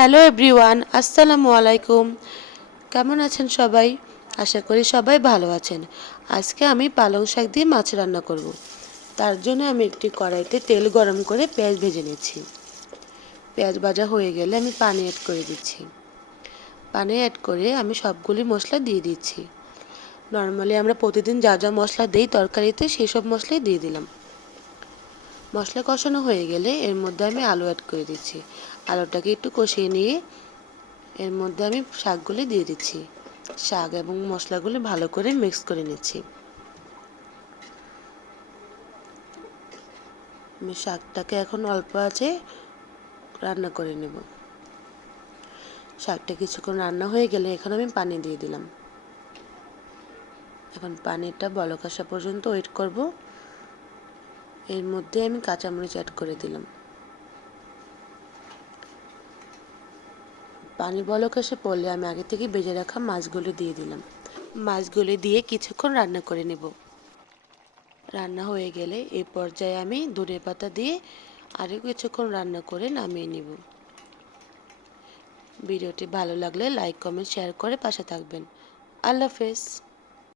Hello everyone, আসসালামু আলাইকুম। কেমন আছেন সবাই? আশা করি সবাই ভালো আছেন। আজকে আমি পালং শাক দিয়ে মাছ রান্না করব। তার জন্য আমি একটি কড়াইতে তেল গরম করে পেঁয়াজ ভেজে নিচ্ছি। পেঁয়াজ ভাজা হয়ে গেলে আমি পানি অ্যাড করে দিচ্ছি। পানি অ্যাড করে আমি সবগুলি মশলা দিয়ে দিচ্ছি। নর্মালি আমরা প্রতিদিন যা যা মশলা দিই তরকারিতে সেই সব মশলাই দিয়ে দিলাম। মশলা কষানো হয়ে গেলে এর মধ্যে আমি আলু অ্যাড করে দিচ্ছি। আলুটাকে একটু কষিয়ে নিয়ে এর মধ্যে আমি শাকগুলি দিয়ে দিচ্ছি। শাক এবং মশলাগুলি ভালো করে মিক্স করে নিচ্ছি। আমি শাকটাকে এখন অল্প আঁচে রান্না করে নেব। শাকটা কিছুক্ষণ রান্না হয়ে গেলে এখন আমি পানি দিয়ে দিলাম। এখন পানিটা বলক আসা পর্যন্ত ওয়েট করব। এর মধ্যে আমি কাঁচামরিচ অ্যাড করে দিলাম। পানি বলক এসে পড়লে আমি আগে থেকে ভেজে রাখা মাছগুলি দিয়ে দিলাম। মাছগুলি দিয়ে কিছুক্ষণ রান্না করে নেব। রান্না হয়ে গেলে এই পর্যায়ে আমি ধনেপাতা দিয়ে আরও কিছুক্ষণ রান্না করে নামিয়ে নেব। ভিডিওটি ভালো লাগলে লাইক কমেন্ট শেয়ার করে পাশে থাকবেন। আল্লাহ হাফেজ।